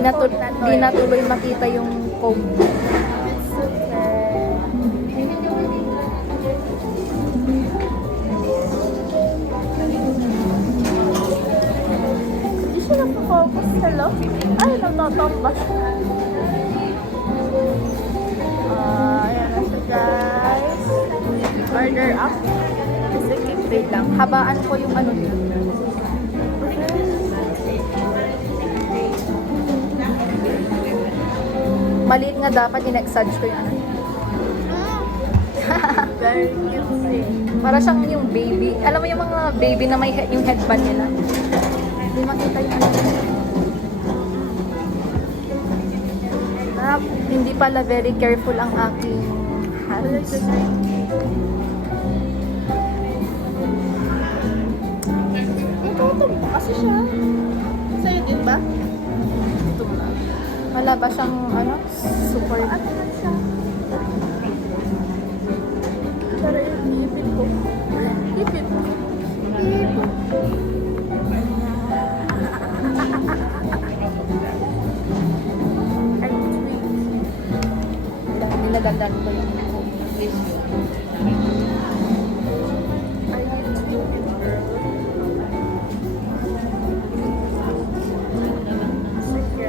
Di na tuloy makita yung comb. It's okay. Hindi siya nakafocus. Hello? Ay, nagtatomba siya. Ayan na siya, guys. Order up. Sige, Wait lang. Habaan ko yung ano niya. Maliit nga dapat, in-exage ko yung ano. very cute. Para siyang yung baby. Alam mo yung mga baby na may yung headband nila. Hindi makita yung ano. Hindi pala very careful ang aking hands. Ito kasi siya. Sa'yo din ba? Wala ba siyang ano? Super. Ano man siya? Pero yung ipit ko. Ipit. I'm sweet. Nilagandaan ko yung Are you sweet, girl? Sige.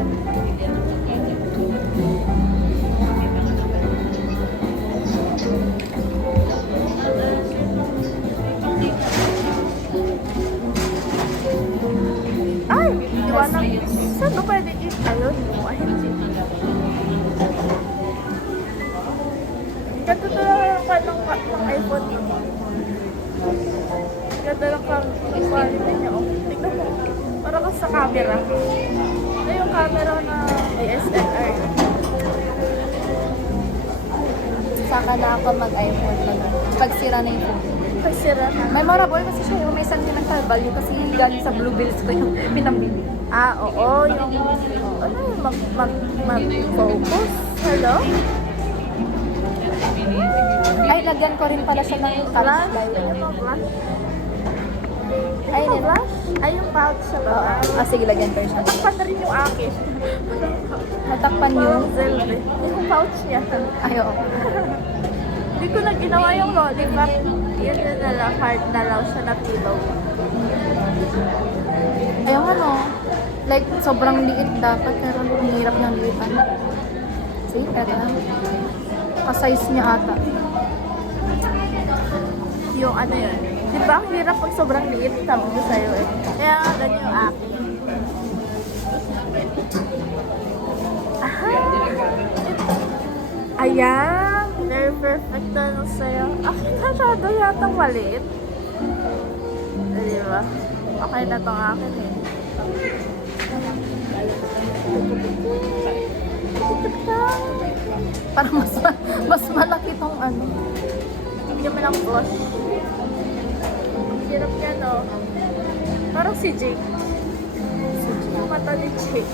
Ay! Iwanan. Saan ba pwede ayun mo? Ay, hindi. Ganito lang ka ng iPhone mo. Ganda lang kang quality niya. Oh, tignan mo. Para ka sa camera. Ito yung camera na DSLR. saka na ako mag-iPhone pag sira na yung phone. Pagsira na. Memorable kasi siya yung may sentimental value kasi galing sa Blue Bills ko yung pinambili. Ah, oo. Yung, ano yung mag-focus? Hello? Ay, lagyan ko rin pala siya ng touch Flash? light. Ano mo, flash? Ay, Ano, flash? Ay, yung pouch siya ba? Ah, sige, lagyan ko rin siya. Natakpan na rin yung akin. Natakpan yun. Parang Zelda. Yung pouch niya. Ay, oo. Hindi ko na ginawa yung lollipop. Yun na lang, hard na lang siya na pillow. Ayun ano, like sobrang liit dapat pero ang hirap ng liitan. See, pero na. Pa-size niya ata. Yung ano yun. Di ba ang hirap pag sobrang liit? Sabi ko sa'yo eh. Kaya nga ganyan yung akin. Aha! Ayan! Very perfect na nung sa'yo. Akin masyado yatang maliit. Eh, di ba? Okay na tong akin eh. Parang mas malaki tong ano. Hindi mo lang blush. Hirap niya no. Parang si Jake. Yung mata ni Jake.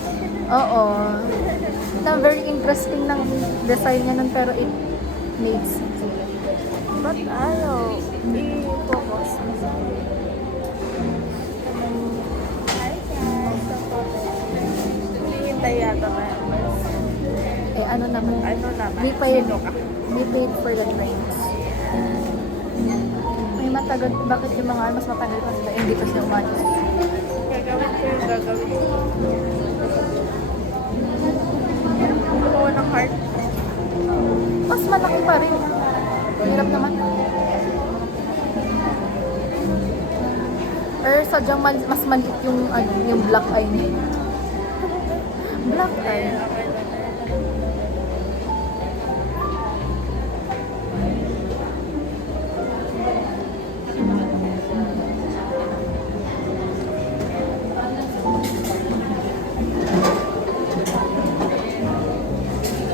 Oo. Na very interesting ng design niya nun pero it makes sense. Ba't ayaw i-focus mo sa Hi guys! Hihintay yata ba yung bus? Eh ano naman, Ano naman? we paid, Sino ka? we paid for the drinks. May matagal, bakit yung mga mas matagal pa sila, hindi pa sila umalis. Gagawin ko yung gagawin ko. Gumawa ng heart. Mas malaki pa rin. Hirap naman. Pero sadyang mas maliit yung ano, yung black eye niya. Black eye.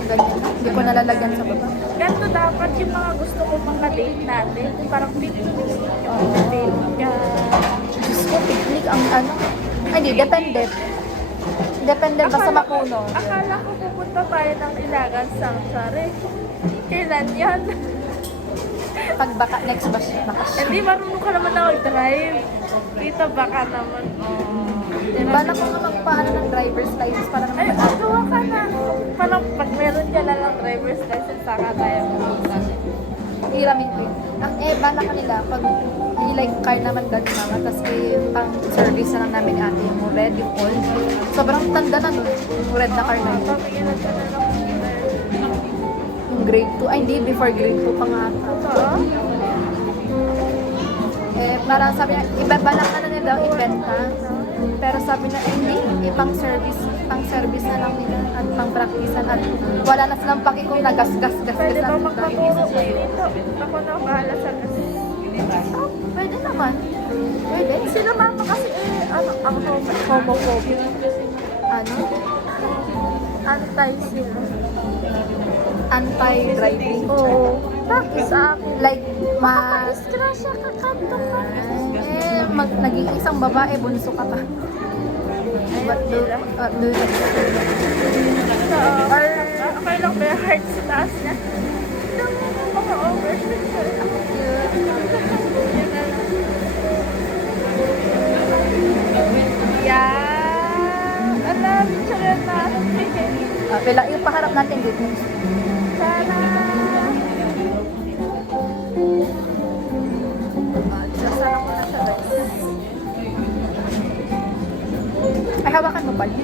Ganyan. Hindi ko nalalagyan sa baba. Ganito dapat yung mga gusto ko mga date natin. Yung parang picnic. Yung date ka. Diyos ko, picnic ang ano. Ay, hindi, depende. Depende basta mapuno. Akala ko pupunta tayo ng Ilagan Sanctuary. Kailan yan? Pag baka, next bakasyon. Hindi, marunong ka naman na mag-drive. Dito baka naman. Oh. Bala ko nga magpaano ng driver's license para naman Ay, mag-drive. driver's license, saka tayo pumunta. Hiramin ko yun. Ang bala kanila, pag like car naman dati mama, tapos pang service na lang namin ni ate yung red, yung old. Sobrang tanda na nun, yung red na car na yun. Pamigyan na siya na ng computer. Yung grade 2, ay hindi, before grade 2 pa nga ata. Totoo? Parang sabi niya, balak na niya daw ibenta. Pero sabi na, hindi, pang service na lang nila at pang practicean at wala na silang paki kung nagasgas-gas. Pwede ba magpapuro ko dito? Ako na bahala sa gas. Oh, pwede naman. Pwede. Sila mama kasi ang homophobic. Ano? Antay sila. Anti-driving. Oo. Bakit sa akin? Like, mas... Disgrasya ka kanto ka. naging isang babae, bunso ka pa. But do you So, or okay lang ba yung heart sa taas niya? Mga overfit. Yan. Ala, picture na. Wala, yung paharap natin dito. Sana. Sasarap ko na siya guys. Ay, hawakan mo pala.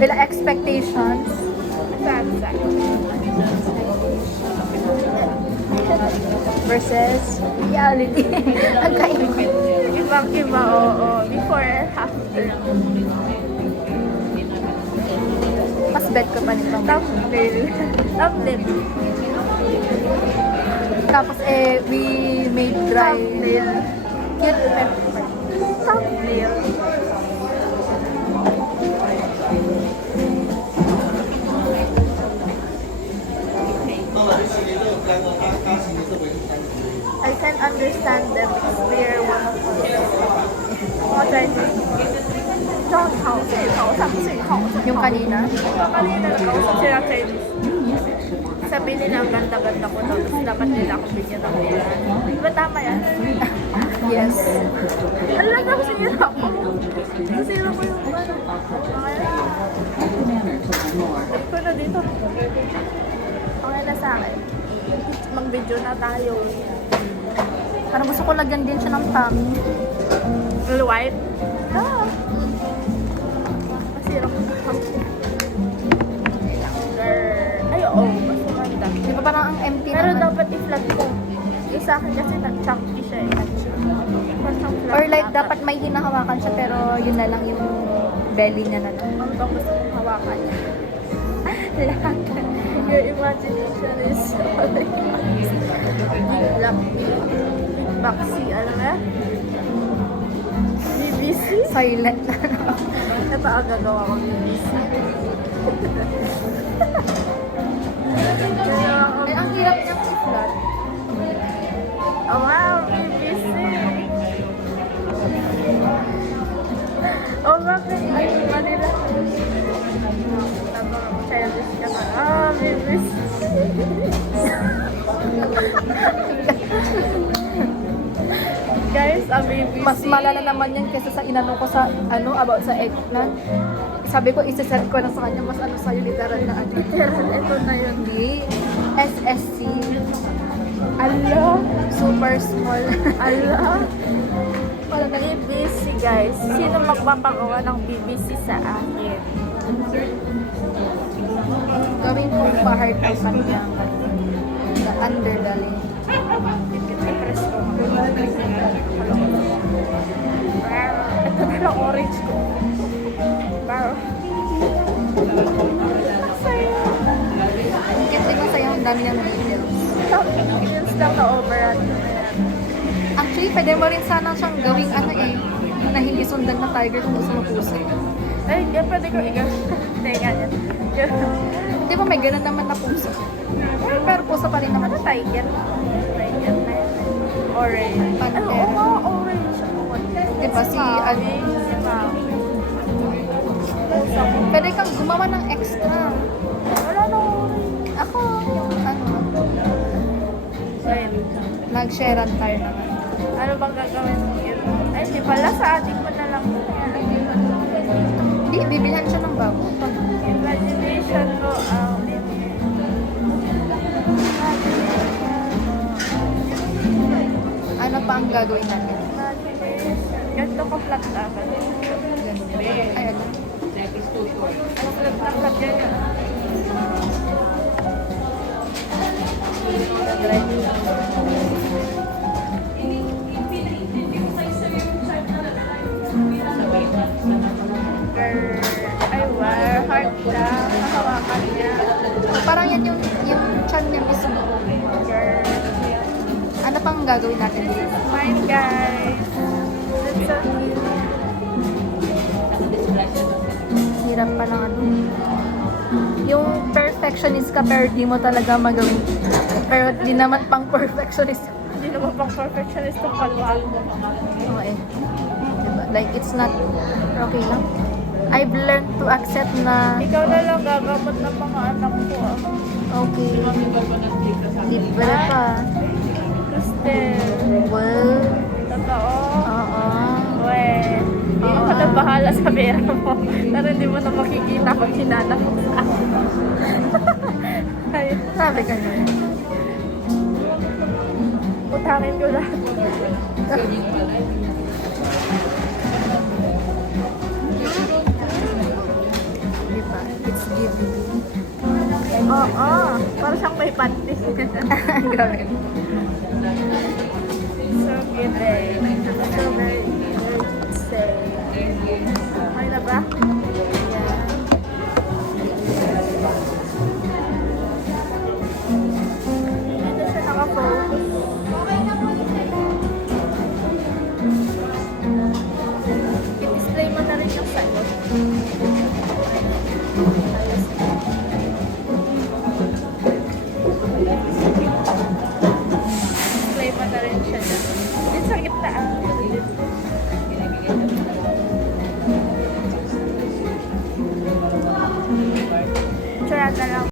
Wala, expectations. Saan? Versus reality. Ang kaiba. Ibang-iba, oo. Before and after. Mas bet ko pa nito. Thumbnail. Thumbnail. Tapos we made dry. Thumbnail. Cute pepper. Thumbnail. I can understand them because they are one of us. Mga Chinese. Yung kanina. Kanina nakausap sila Chinese. Sabi nila ang ganda-ganda ko daw, tapos dapat nila ako bigyan ng pera. Di ba tama yan? Yes. Alam na kasi nila ako. Kasi sila ko yung ano. Ito na dito. Okay na sa akin. Mag-video na tayo. Parang gusto ko lagyan din siya ng tummy. Little white? Ah. Masirap ko na ako. Ay, oo. Mas maganda. Di ba parang ang empty Pero naman? dapat i-flat ko. Yung sa akin kasi nag-chunky siya eh. Parang flat Or like, dapat. dapat may hinahawakan siya pero yun na lang yung belly niya na lang. Ang bang gusto kong hawakan niya. Lahat. Your imagination is so like black. Baxi, alam mo yan? BBC? Silent na. Ito ang gagawa ko BBC. Ay, ang hirap niyang i-flat. Oh wow, BBC! Oh, bakit? Ay, Manila. Childish ka na. Ah, BBC! Guys, ang BBC. Mas malala naman yan kaysa sa inano ko sa, about sa egg na. Sabi ko, isa-set ko na sa kanya, mas sa'yo, literal na ano. Literal, ito na yun. Hindi. SSC. Ala! Super small. Ala! Wala na BBC, guys. Sino magpapagawa ng BBC sa akin? gawin ko pa-heart ang kanyang the underbelly. I-press ko. Ito na lang orange ko. Wow. Masaya. Ang cute din masaya ang dami ng details. Tapos lang na-overrun ko na yan. Actually, pwede mo rin sana siyang gawing na hindi sundan na tiger kung gusto mo puso. Ay, yan pwede ko tenga yan. Di ba may ganun naman na puso? Pero puso pa rin naman. Ano tiger? Tiger na yan. Orange. Pantera. Oo nga, orange. Di ba si Mami, si Mami. Pwede kang gumawa ng extra. Wala na orange. Ako, yung Well, nag-sharean tayo naman. ano bang gagawin mo yun? Ay, di pala sa ating mo na lang. Hindi, bibilhan siya ng bago. Imagination ang gagawin natin? Imagination. Ganito ka flat dapat. Ganito. Ay, ala. Flat na flat yan. Ay, wow. Heart lang. Nakawakan niya. So, parang yan yung chan niya mismo. Girl. Ano pang gagawin natin dito? Mine, guys. That's so Hirap pa lang ano. Yung perfectionist ka pero di mo talaga magawin. Pero di naman pang perfectionist. hindi naman pang perfectionist ang kalwa. Oo eh. Diba? Like it's not okay lang. I've learned to accept na Ikaw na lang gagamot ng mga anak ko. okay. Libre pa. Crystal. Well, Totoo. oo. Weh. Hindi Oo, ka na ah. bahala sa pera mo. Pero hindi mo na makikita pag hinanap mo sa akin. Ay, Sabi ka na. utangin ko lahat. Diba? It's giving. Oo. Para siyang may panty. Grabe. So good eh. So very good to say. Okay na ba? Yeah. Dito siya naka-focus. I-display mo na rin yung sagot. Display mo na rin siya dyan.